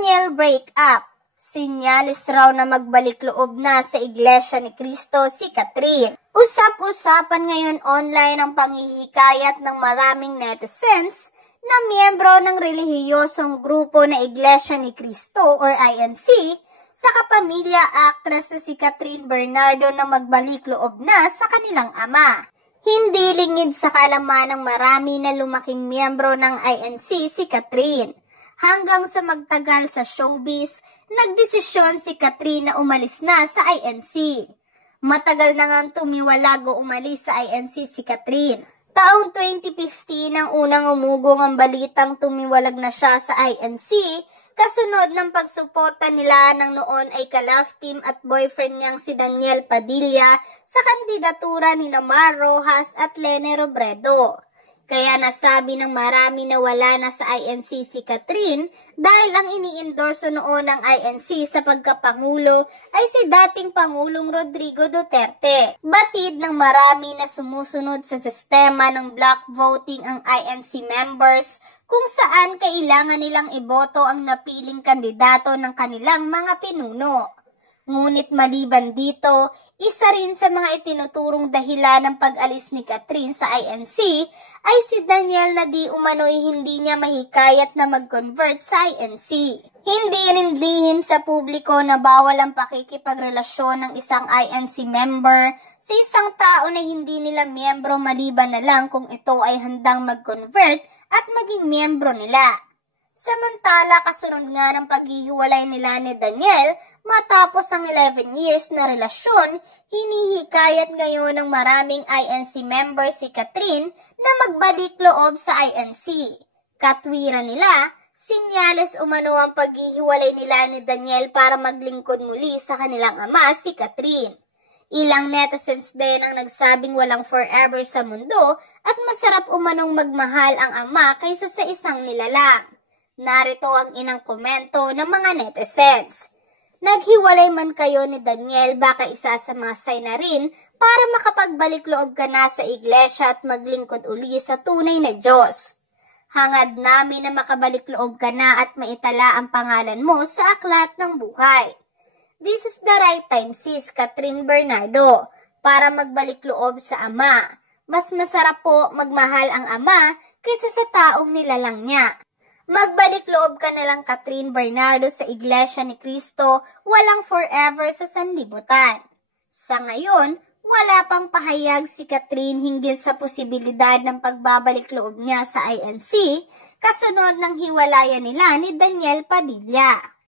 Daniel breakup. Sinyalis raw na magbalik loob na sa Iglesia ni Cristo si Catherine. Usap-usapan ngayon online ang panghihikayat ng maraming netizens na miyembro ng relihiyosong grupo na Iglesia ni Cristo or INC sa kapamilya actress na si Catherine Bernardo na magbalik loob na sa kanilang ama. Hindi lingid sa kalaman ng marami na lumaking miyembro ng INC si Catherine. Hanggang sa magtagal sa showbiz, nagdesisyon si Catherine na umalis na sa INC. Matagal na ngang tumiwalag o umalis sa INC si Catherine. Taong 2015 ang unang umugong ang balitang tumiwalag na siya sa INC, kasunod ng pagsuporta nila ng noon ay ka-love team at boyfriend niyang si Daniel Padilla sa kandidatura ni Mar Rojas at Lene Robredo. Kaya nasabi ng marami na wala na sa INC si Catherine dahil ang ini-endorso noon ng INC sa pagkapangulo ay si dating Pangulong Rodrigo Duterte. Batid ng marami na sumusunod sa sistema ng block voting ang INC members kung saan kailangan nilang iboto ang napiling kandidato ng kanilang mga pinuno. Ngunit maliban dito, isa rin sa mga itinuturong dahilan ng pag-alis ni Catherine sa INC ay si Daniel na di umano'y hindi niya mahikayat na mag-convert sa INC. Hindi rin lihim sa publiko na bawal ang pakikipagrelasyon ng isang INC member sa isang tao na hindi nila miyembro maliban na lang kung ito ay handang mag-convert at maging miyembro nila. Samantala, kasunod nga ng paghihiwalay nila ni Daniel matapos ang 11 years na relasyon, hinihikayat ngayon ng maraming INC member si Catherine na magbalik loob sa INC. Katwiran nila, sinyales umano ang paghihiwalay nila ni Daniel para maglingkod muli sa kanilang ama si Catherine. Ilang netizens din ang nagsabing walang forever sa mundo at masarap umanong magmahal ang ama kaysa sa isang nilalang. Narito ang inang komento ng mga netizens. Naghiwalay man kayo ni Daniel, baka isa sa mga sign na rin para makapagbalik loob ka na sa iglesia at maglingkod uli sa tunay na Diyos. Hangad namin na makabalik loob ka na at maitala ang pangalan mo sa aklat ng buhay. This is the right time, sis Catherine Bernardo, para magbalik loob sa ama. Mas masarap po magmahal ang ama kaysa sa taong nilalang niya. Magbalik loob ka na lang, Catherine Bernardo, sa Iglesia ni Cristo, walang forever sa sanlibutan. Sa ngayon, wala pang pahayag si Catherine hinggil sa posibilidad ng pagbabalik loob niya sa INC, kasunod ng hiwalayan nila ni Daniel Padilla.